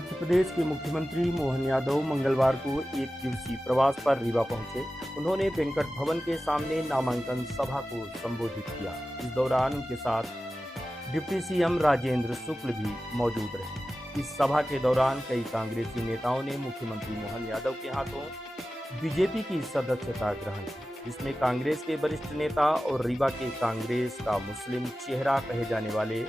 मध्य प्रदेश के मुख्यमंत्री मोहन यादव मंगलवार को एक दिवसीय प्रवास पर रीवा पहुंचे। उन्होंने वेंकट भवन के सामने नामांकन सभा को संबोधित किया। इस दौरान उनके साथ डिप्टी सीएम राजेंद्र शुक्ल भी मौजूद रहे। इस सभा के दौरान कई कांग्रेसी नेताओं ने मुख्यमंत्री मोहन यादव के हाथों बीजेपी की सदस्यता ग्रहण की, जिसमें कांग्रेस के वरिष्ठ नेता और रीवा के कांग्रेस का मुस्लिम चेहरा कहे जाने वाले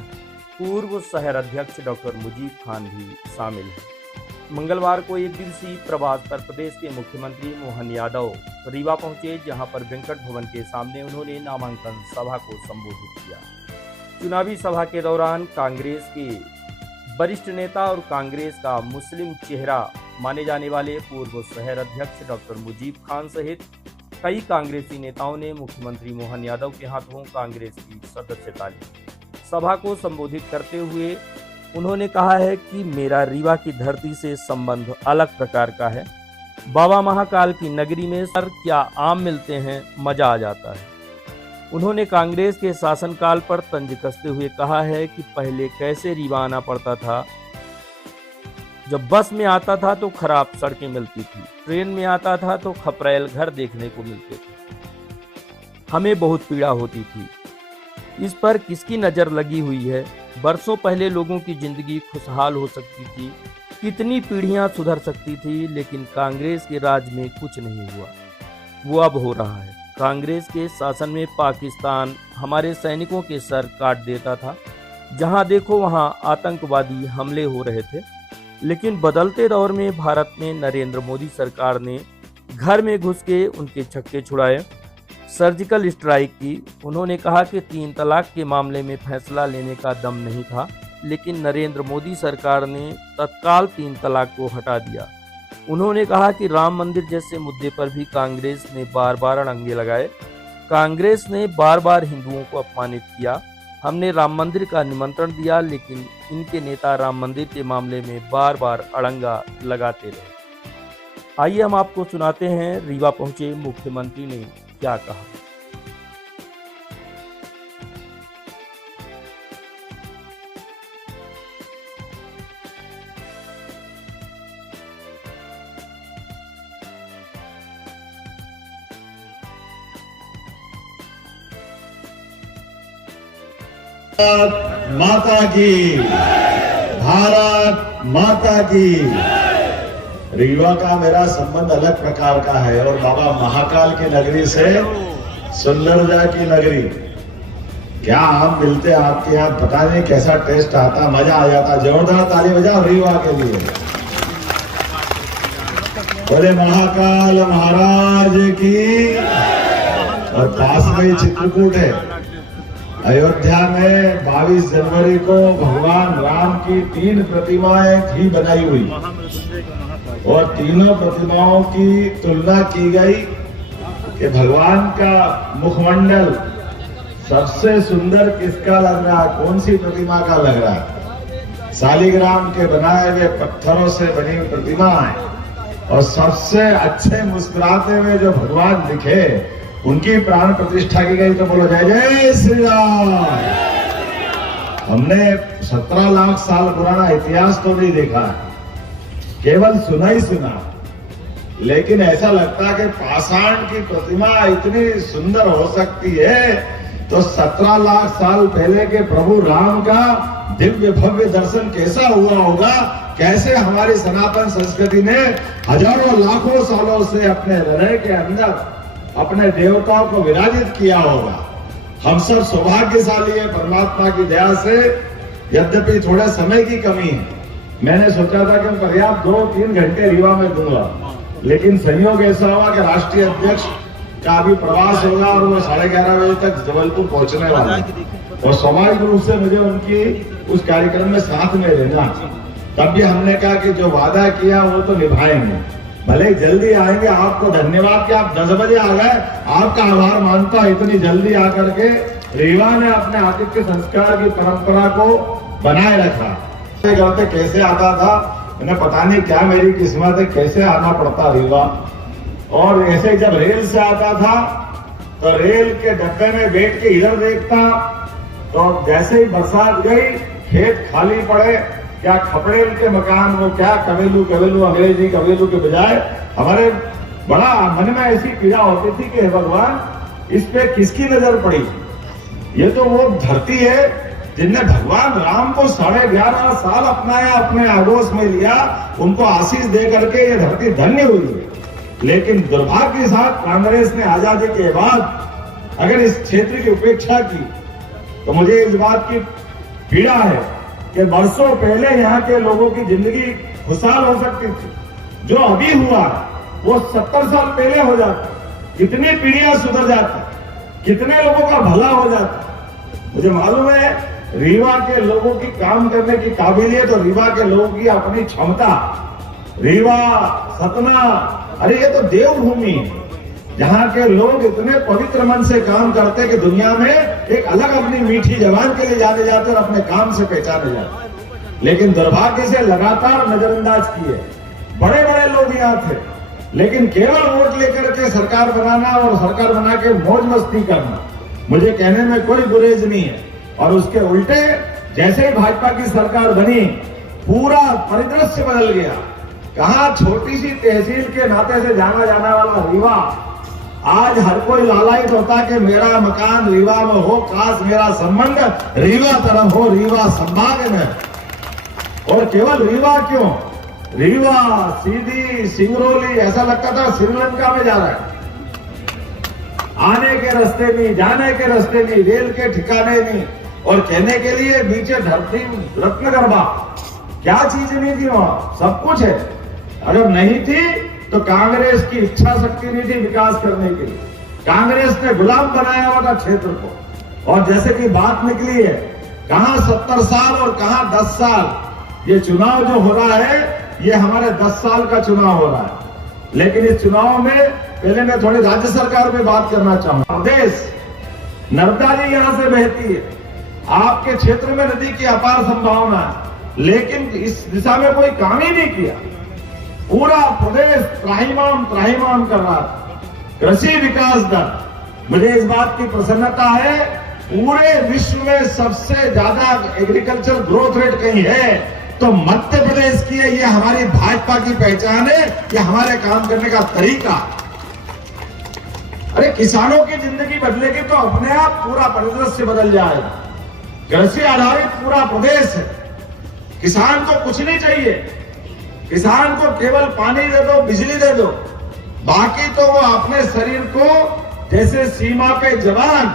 पूर्व शहर अध्यक्ष डॉक्टर मुजीब खान भी शामिल हैं। मंगलवार को एक दिवसीय प्रवास पर प्रदेश के मुख्यमंत्री मोहन यादव रीवा पहुंचे, जहां पर वेंकट भवन के सामने उन्होंने नामांकन सभा को संबोधित किया। चुनावी सभा के दौरान कांग्रेस के वरिष्ठ नेता और कांग्रेस का मुस्लिम चेहरा माने जाने वाले पूर्व शहर अध्यक्ष डॉक्टर मुजीब खान सहित कई कांग्रेसी नेताओं ने मुख्यमंत्री मोहन यादव के हाथों कांग्रेस की सदस्यता ली। सभा को संबोधित करते हुए उन्होंने कहा है कि मेरा रीवा की धरती से संबंध अलग प्रकार का है। बाबा महाकाल की नगरी में सर क्या आम मिलते हैं, मजा आ जाता है। उन्होंने कांग्रेस के शासनकाल पर तंज कसते हुए कहा है कि पहले कैसे रीवा आना पड़ता था। जब बस में आता था तो खराब सड़कें मिलती थी, ट्रेन में आता था तो खपरेल घर देखने को मिलते थे, हमें बहुत पीड़ा होती थी। इस पर किसकी नज़र लगी हुई है? बरसों पहले लोगों की जिंदगी खुशहाल हो सकती थी, कितनी पीढ़ियां सुधर सकती थी, लेकिन कांग्रेस के राज में कुछ नहीं हुआ। वो अब हो रहा है। कांग्रेस के शासन में पाकिस्तान हमारे सैनिकों के सर काट देता था, जहां देखो वहां आतंकवादी हमले हो रहे थे। लेकिन बदलते दौर में भारत में नरेंद्र मोदी सरकार ने घर में घुस के उनके छक्के छुड़ाए, सर्जिकल स्ट्राइक की। उन्होंने कहा कि 3 तलाक के मामले में फैसला लेने का दम नहीं था, लेकिन नरेंद्र मोदी सरकार ने तत्काल 3 तलाक को हटा दिया। उन्होंने कहा कि राम मंदिर जैसे मुद्दे पर भी कांग्रेस ने बार बार अड़ंगे लगाए। कांग्रेस ने बार बार हिंदुओं को अपमानित किया। हमने राम मंदिर का निमंत्रण दिया, लेकिन इनके नेता राम मंदिर के मामले में बार बार अड़ंगा लगाते रहे। आइए हम आपको सुनाते हैं रीवा पहुंचे मुख्यमंत्री ने क्या कहा। माता की, भारत माता की। रीवा का मेरा संबंध अलग प्रकार का है और बाबा महाकाल की नगरी से सुंदरजा की नगरी। क्या आम मिलते आपके यहाँ, पता नहीं कैसा टेस्ट आता, मजा आ जाता। जोरदार ताली बजाओ रीवा के लिए। बोले महाकाल महाराज की। और पास में चित्रकूट है। अयोध्या में 22 जनवरी को भगवान राम की 3 प्रतिमाएं थी बनाई हुई, और तीनों प्रतिमाओं की तुलना की गई कि भगवान का मुखमंडल सबसे सुंदर किसका लग रहा है, कौन सी प्रतिमा का लग रहा है। शालिग्राम के बनाए हुए पत्थरों से बनी प्रतिमा है, और सबसे अच्छे मुस्कुराते हुए जो भगवान दिखे उनकी प्राण प्रतिष्ठा की गई। तो बोलो जय जय श्री राम। हमने 17 लाख साल पुराना इतिहास तो नहीं देखा, केवल सुना ही सुना, लेकिन ऐसा लगता है कि पाषाण की प्रतिमा इतनी सुंदर हो सकती है, तो 17 लाख साल पहले के प्रभु राम का दिव्य भव्य दर्शन कैसा हुआ होगा। कैसे हमारी सनातन संस्कृति ने हजारों लाखों सालों से अपने हृदय के अंदर अपने देवताओं को विराजित किया होगा। हम सब सौभाग्यशाली है परमात्मा की दया से। यद्यपि थोड़े समय की कमी है, मैंने सोचा था कि पर्याप्त 2-3 घंटे रीवा में दूंगा, लेकिन संयोग ऐसा हुआ कि राष्ट्रीय अध्यक्ष का भी प्रवास होगा और वो 11:30 बजे तक जबलपुर पहुंचने वाला है, और स्वाभाविक रूप से मुझे उनकी उस कार्यक्रम में साथ में रहना। तब भी हमने कहा कि जो वादा किया वो तो निभाएंगे, भले जल्दी आएंगे। आपको धन्यवाद कि आप 10 बजे आ गए, आपका आभार मानता। इतनी जल्दी आकर के रीवा ने अपने आतिथ्य संस्कार की परंपरा को बनाए रखा। करते कैसे आता था, मैंने पता नहीं क्या मेरी किस्मत है, कैसे आना पड़ता रीवा। और ऐसे जब रेल से आता था तो रेल के डब्बे में बैठ के इधर देखता, तो जैसे ही बरसात गई खेत खाली पड़े, क्या खपड़ेल के मकान में क्या कवेलू अंग्रेजी कवेलू के बजाय हमारे बड़ा मन में ऐसी पीड़ा होती थी कि हे भगवान इस पे किसकी नजर पड़ी। ये तो वो धरती है जिनने भगवान राम को 11.5 साल अपनाया, अपने आगोश में लिया, उनको आशीष दे करके ये धरती धन्य हुई है। लेकिन दुर्भाग्य के साथ कांग्रेस ने आजादी के बाद अगर इस क्षेत्र की उपेक्षा की तो मुझे इस बात की पीड़ा है कि वर्षों पहले यहाँ के लोगों की जिंदगी खुशहाल हो सकती थी। जो अभी हुआ वो 70 साल पहले हो जाता, कितनी पीढ़ियां सुधर जाती, कितने लोगों का भला हो जाता। मुझे मालूम है रीवा के लोगों की काम करने की काबिलियत और रीवा के लोगों की अपनी क्षमता। रीवा, सतना, अरे ये तो देवभूमि है जहाँ के लोग इतने पवित्र मन से काम करते कि दुनिया में एक अलग अपनी मीठी जबान के लिए जाने जाते और अपने काम से पहचाने जाते। लेकिन दुर्भाग्य से लगातार नजरअंदाज किए। बड़े बड़े लोग यहाँ थे लेकिन केवल वोट लेकर के सरकार बनाना और सरकार बना के मौज मस्ती करना, मुझे कहने में कोई गुरेज नहीं है। और उसके उल्टे जैसे ही भाजपा की सरकार बनी पूरा परिदृश्य बदल गया। कहाँ छोटी सी तहसील के नाते से जाना जाना वाला रीवा आज हर कोई लालायित होता कि मेरा मकान रीवा में हो, काश मेरा संबंध रीवा तरफ हो, रीवा संभाग में। और केवल रीवा क्यों, रीवा, सीधी, सिंगरौली, ऐसा लगता था श्रीलंका में जा रहा है। आने के रास्ते नहीं, जाने के रास्ते नहीं, रेल के ठिकाने नहीं, और कहने के लिए नीचे धरती रत्नगर्भा, क्या चीज नहीं थी वहां, सब कुछ है। अगर नहीं थी तो कांग्रेस की इच्छा शक्ति नहीं थी विकास करने के लिए। कांग्रेस ने गुलाम बनाया हुआ था क्षेत्र को। और जैसे कि बात निकली है, कहां 70 साल और कहां 10 साल। ये चुनाव जो हो रहा है ये हमारे 10 साल का चुनाव हो रहा है। लेकिन इस चुनाव में पहले मैं थोड़ी राज्य सरकार पे बात करना चाहूंगा। प्रदेश, नर्मदा जी यहां से बहती है, आपके क्षेत्र में नदी की अपार संभावना है, लेकिन इस दिशा में कोई काम ही नहीं किया। पूरा प्रदेश त्राहिमाम कर रहा है। कृषि विकास दर, मुझे इस बात की प्रसन्नता है, पूरे विश्व में सबसे ज्यादा एग्रीकल्चर ग्रोथ रेट कहीं है तो मध्य प्रदेश की है। ये हमारी भाजपा की पहचान है, ये हमारे काम करने का तरीका। अरे किसानों की जिंदगी बदलेगी तो अपने आप पूरा परिदृश्य बदल जाएगा। कृषि आधारित पूरा प्रदेश है। किसान को कुछ नहीं चाहिए, किसान को केवल पानी दे दो, बिजली दे दो, बाकी तो वो अपने शरीर को जैसे सीमा पे जवान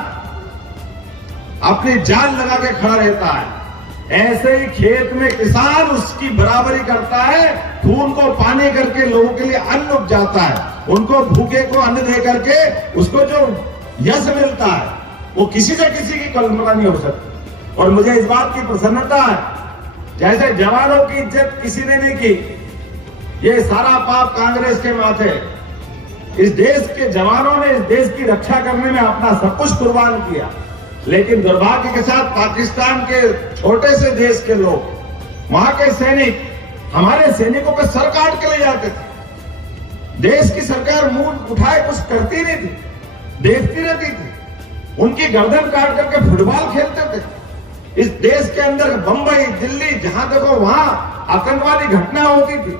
अपनी जान लगा के खड़ा रहता है, ऐसे ही खेत में किसान उसकी बराबरी करता है। खून को पानी करके लोगों के लिए अन्न उपजाता है, उनको भूखे को अन्न दे करके उसको जो यश मिलता है वो किसी से किसी की कल्पना नहीं हो सकती। और मुझे इस बात की प्रसन्नता है, जैसे जवानों की इज्जत किसी ने नहीं की, ये सारा पाप कांग्रेस के माथे। इस देश के जवानों ने इस देश की रक्षा करने में अपना सब कुछ कुर्बान किया, लेकिन दुर्भाग्य के साथ पाकिस्तान के छोटे से देश के लोग, वहां के सैनिक हमारे सैनिकों पे सर काट के ले जाते थे। देश की सरकार मुंह उठाए कुछ करती नहीं थी, देखती रहती थी। उनकी गर्दन काट करके फुटबॉल खेलते थे। इस देश के अंदर बंबई, दिल्ली, जहां देखो वहां आतंकवादी घटना होती थी,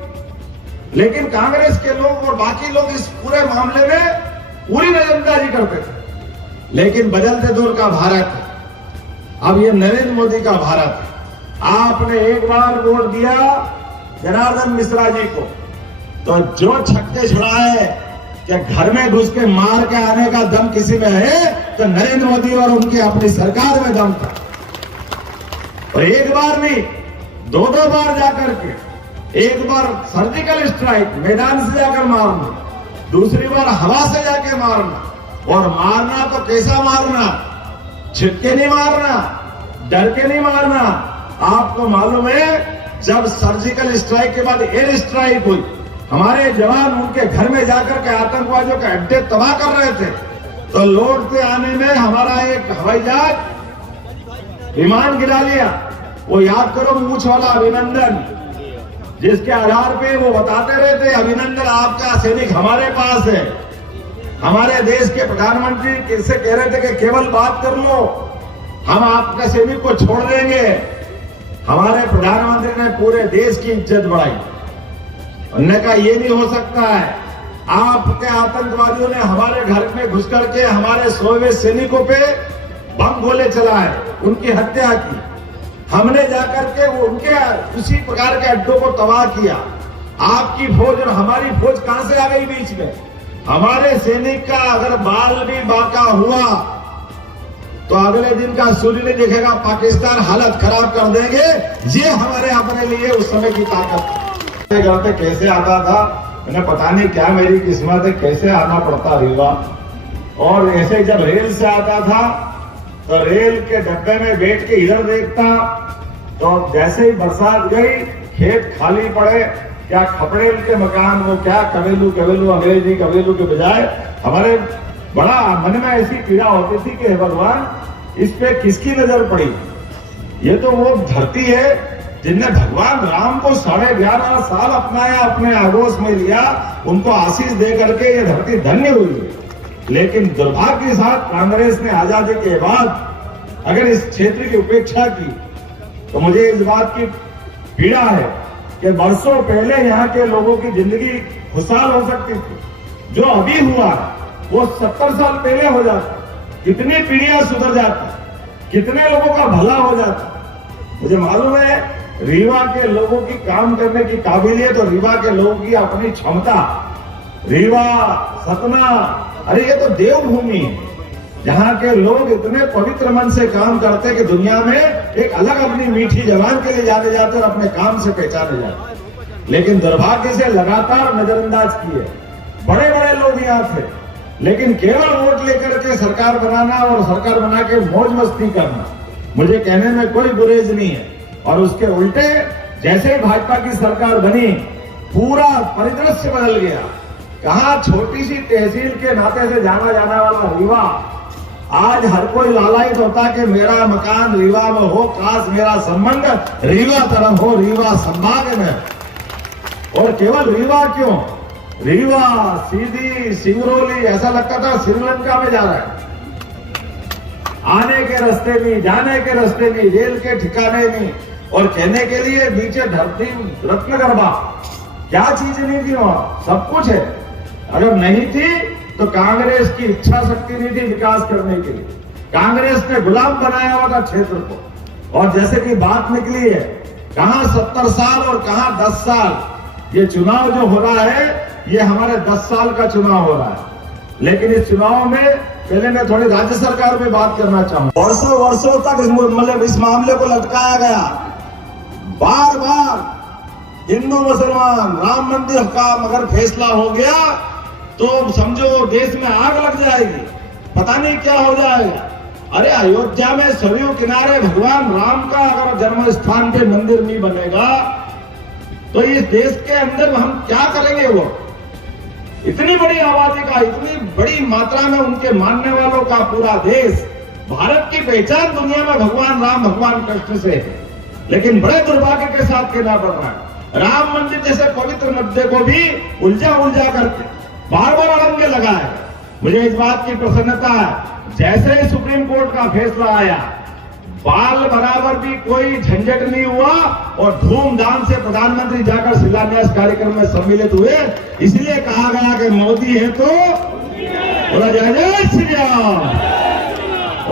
लेकिन कांग्रेस के लोग और बाकी लोग इस पूरे मामले में पूरी नजरअंदाजी करते थे। लेकिन बदलते दौर का भारत है, अब ये नरेंद्र मोदी का भारत है। आपने एक बार वोट दिया जनार्दन मिश्रा जी को, तो जो छक्के छुड़ाए कि घर में घुस के मार के आने का दम किसी में है तो नरेंद्र मोदी और उनकी अपनी सरकार में दम था। और एक बार नहीं, 2-2 बार जाकर के, एक बार सर्जिकल स्ट्राइक मैदान से जाकर मारना, दूसरी बार हवा से जाके मारना। और मारना तो कैसा मारना, छिटके नहीं मारना, डर के नहीं मारना। आपको मालूम है जब सर्जिकल स्ट्राइक के बाद एयर स्ट्राइक हुई, हमारे जवान उनके घर में जाकर के आतंकवादियों के अड्डे तबाह कर रहे थे, तो लौटते आने में हमारा एक हवाई जहाज विमान गिरा लिया। वो याद करो मूछ वाला अभिनंदन, जिसके आधार पे वो बताते रहते अभिनंदन आपका सैनिक हमारे पास है। हमारे देश के प्रधानमंत्री किससे कह रहे थे कि केवल बात कर लो, हम आपके सैनिक को छोड़ देंगे। हमारे प्रधानमंत्री ने पूरे देश की इज्जत बढ़ाई। उन्होंने कहा ये नहीं हो सकता है, आपके आतंकवादियों ने हमारे घर में घुस करके हमारे 100वें सैनिकों पे बम गोले चलाए, उनकी हत्या की। हमने जाकर के वो उनके उसी प्रकार के अड्डों को तबाह किया। आपकी फौज और हमारी फौज कहां से आ गई बीच में? हमारे सैनिक का अगर बाल भी बाका हुआ तो अगले दिन का सूर्य नहीं दिखेगा, पाकिस्तान हालत खराब कर देंगे। ये हमारे अपने लिए उस समय की ताकत। करते कैसे आता था, मैंने पता नहीं क्या मेरी किस्मत है, कैसे आना पड़ता रीवा। और ऐसे जब रेल से आता था तो रेल के डब्बे में बैठ के इधर देखता, तो जैसे ही बरसात गई खेत खाली पड़े, क्या खपड़ेल के मकान, वो क्या कवेलू कवेलू अंग्रेजी कवेलू के बजाय हमारे बड़ा मन में ऐसी पीड़ा होती थी कि भगवान इस पे किसकी नजर पड़ी। ये तो वो धरती है जिनने भगवान राम को 11.5 साल अपनाया, अपने आगोश में लिया, उनको आशीष दे करके ये धरती धन्य हुई। लेकिन दुर्भाग्य के साथ कांग्रेस ने आजादी के बाद अगर इस क्षेत्र की उपेक्षा की तो मुझे इस बात की पीड़ा है कि वर्षों पहले यहाँ के लोगों की जिंदगी खुशहाल हो सकती थी। जो अभी हुआ वो 70 साल पहले हो जाता, कितनी पीढ़ियां सुधर जाती, कितने लोगों का भला हो जाता। मुझे मालूम है रीवा के लोगों की काम करने की काबिलियत और रीवा के लोगों की अपनी क्षमता। रीवा, सतना, अरे ये तो देवभूमि है, जहाँ के लोग इतने पवित्र मन से काम करते कि दुनिया में एक अलग अपनी मीठी जबान के लिए जाने जाते और अपने काम से पहचाने जाते। लेकिन दुर्भाग्य से लगातार नजरअंदाज किए। बड़े बड़े लोग यहाँ थे, लेकिन केवल वोट लेकर के सरकार बनाना और सरकार बना के मौज मस्ती करना, मुझे कहने में कोई गुरेज नहीं है। और उसके उल्टे जैसे ही भाजपा की सरकार बनी पूरा परिदृश्य बदल गया। कहाँ छोटी सी तहसील के नाते से जाना जाने वाला रीवा आज हर कोई लालायित होता कि मेरा मकान रीवा में हो, काश मेरा संबंध रीवा तरफ हो, रीवा संभाग में। और केवल रीवा क्यों, रीवा, सीधी, सिंगरौली, ऐसा लगता था श्रीलंका में जा रहा है। आने के रास्ते नहीं, जाने के रास्ते नहीं, रेल के ठिकाने नहीं, और कहने के लिए नीचे धरती रत्नगर्भा, क्या चीज नहीं थी वहां, सब कुछ है। अगर नहीं थी तो कांग्रेस की इच्छा शक्ति नहीं थी विकास करने के लिए। कांग्रेस ने गुलाम बनाया हुआ था क्षेत्र को। और जैसे कि बात निकली है, कहां 70 साल और कहां 10 साल। ये चुनाव जो हो रहा है ये हमारे 10 साल का चुनाव हो रहा है। लेकिन इस चुनाव में पहले मैं थोड़ी राज्य सरकार में बात करना चाहूंगा। वर्षों वर्षों तक मतलब इस मामले को लटकाया गया। बार बार हिंदू मुसलमान राम मंदिर का अगर फैसला हो गया तो समझो देश में आग लग जाएगी, पता नहीं क्या हो जाएगा। अरे अयोध्या में सरयू किनारे भगवान राम का अगर जन्म स्थान पे मंदिर नहीं बनेगा तो इस देश के अंदर हम क्या करेंगे। वो इतनी बड़ी आबादी का, इतनी बड़ी मात्रा में उनके मानने वालों का पूरा देश, भारत की पहचान दुनिया में भगवान राम, भगवान कृष्ण से है। लेकिन बड़े दुर्भाग्य के साथ कहना पड़ रहा है, राम मंदिर जैसे पवित्र मुद्दे को भी उलझा करके बार बार अड़ंगे लगाए। मुझे इस बात की प्रसन्नता है, जैसे ही सुप्रीम कोर्ट का फैसला आया बाल बराबर भी कोई झंझट नहीं हुआ और धूमधाम से प्रधानमंत्री जाकर शिलान्यास कार्यक्रम में सम्मिलित हुए। इसलिए कहा गया कि मोदी है तो बोला जय जय श्री राम।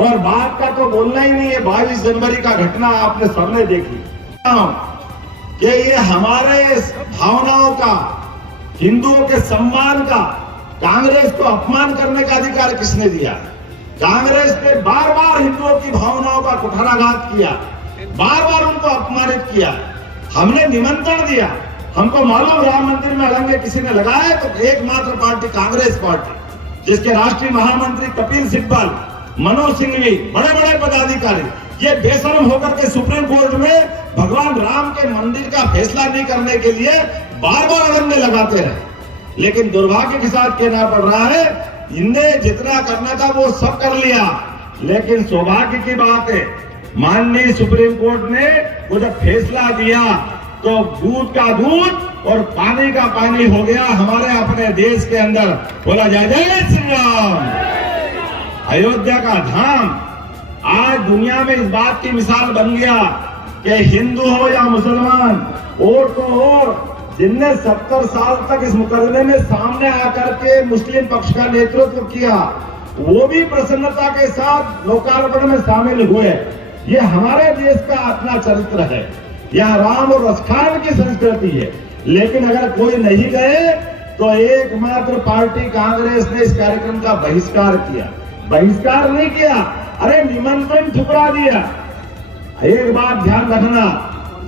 और बात का तो बोलना ही नहीं है, 22 जनवरी का घटना आपने सबने देखी कि ये हमारे भावनाओं का, हिंदुओं के सम्मान का, कांग्रेस को अपमान करने का अधिकार किसने दिया? कांग्रेस ने बार बार हिंदुओं की भावनाओं का कुठाराघात किया, बार बार उनको अपमानित किया। हमने निमंत्रण दिया, हमको मालूम राम मंदिर में अड़ंगे किसी ने लगाए तो एकमात्र पार्टी कांग्रेस पार्टी, जिसके राष्ट्रीय महामंत्री कपिल सिब्बल, मनोज सिंघवी, बड़े बड़े पदाधिकारी ये बेशर्म होकर के सुप्रीम कोर्ट में भगवान राम के मंदिर का फैसला नहीं करने के लिए बार बार अड़ंगे लगाते रहे। लेकिन दुर्भाग्य के साथ कहना पड़ रहा है, इन्हें जितना करना था वो सब कर लिया। लेकिन सौभाग्य की बात है, माननीय सुप्रीम कोर्ट ने वो जब फैसला दिया तो दूध का दूध और पानी का पानी हो गया हमारे अपने देश के अंदर। बोला जय जय श्री राम। अयोध्या का धाम आज दुनिया में इस बात की मिसाल बन गया कि हिंदू हो या मुसलमान, वोट तो वोट, जिनने 70 साल तक इस मुकदमे में सामने आकर के मुस्लिम पक्ष का नेतृत्व किया, वो भी प्रसन्नता के साथ लोकार्पण में शामिल हुए। ये हमारे देश का अपना चरित्र है, यह राम और रसखान की संस्कृति है। लेकिन अगर कोई नहीं गए तो एकमात्र पार्टी कांग्रेस ने इस कार्यक्रम का बहिष्कार किया। बहिष्कार नहीं किया, अरे निमंत्रण ठुकरा दिया। एक बात ध्यान रखना,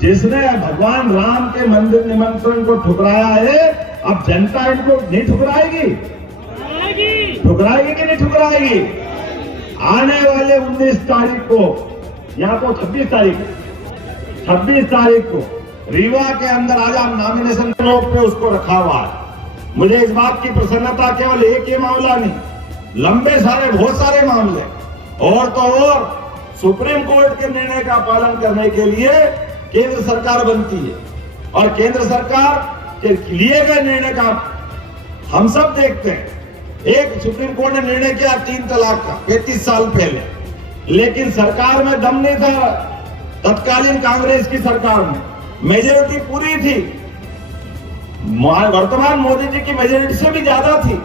जिसने भगवान राम के मंदिर निमंत्रण को ठुकराया है, अब जनता इनको नहीं ठुकराएगी? ठुकराएगी कि नहीं ठुकराएगी? आने वाले 19 तारीख को, यहाँ को 26 तारीख को रीवा के अंदर आज हम नॉमिनेशन पे उसको रखा हुआ है। मुझे इस बात की प्रसन्नता, केवल एक ही मामला नहीं, लंबे सारे बहुत सारे मामले और तो और सुप्रीम कोर्ट के निर्णय का पालन करने के लिए केंद्र सरकार बनती है और केंद्र सरकार के लिए गए निर्णय का हम सब देखते हैं। एक सुप्रीम कोर्ट ने निर्णय किया 3 तलाक का 35 साल पहले, लेकिन सरकार में दम नहीं था। तत्कालीन कांग्रेस की सरकार में मेजोरिटी पूरी थी, वर्तमान मोदी जी की मेजोरिटी से भी ज्यादा थी,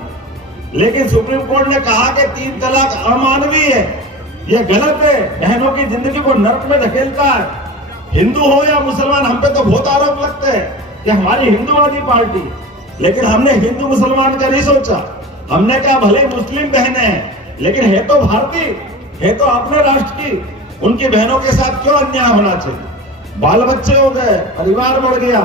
लेकिन सुप्रीम कोर्ट ने कहा कि 3 तलाक अमानवीय है, यह गलत है, बहनों की जिंदगी को नर्क में धकेलता है। हिंदू हो या मुसलमान, हम पे तो बहुत आरोप लगते हैं कि हमारी हिंदूवादी पार्टी, लेकिन हमने हिंदू मुसलमान का नहीं सोचा। हमने कहा भले मुस्लिम बहनें हैं, लेकिन है तो भारतीय, है तो अपने राष्ट्र की, उनकी बहनों के साथ क्यों अन्याय होना चाहिए? बाल बच्चे हो गए, परिवार बढ़ गया,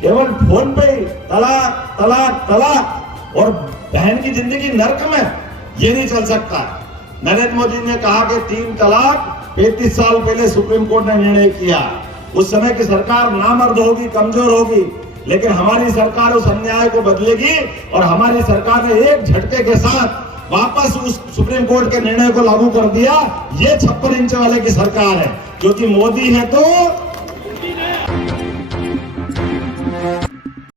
केवल फोन पे ही तलाक तलाक तलाक और बहन की जिंदगी नर्क में, ये नहीं चल सकता। नरेंद्र मोदी ने कहा कि 3 तलाक 35 साल पहले सुप्रीम कोर्ट ने निर्णय किया। उस समय की सरकार नामर्द होगी, कमजोर होगी, लेकिन हमारी सरकार उस अन्याय को बदलेगी और हमारी सरकार ने एक झटके के साथ वापस उस सुप्रीम कोर्ट के निर्णय को लागू कर दिया। ये 56 इंच वाले की सरकार है, क्योंकि मोदी है तो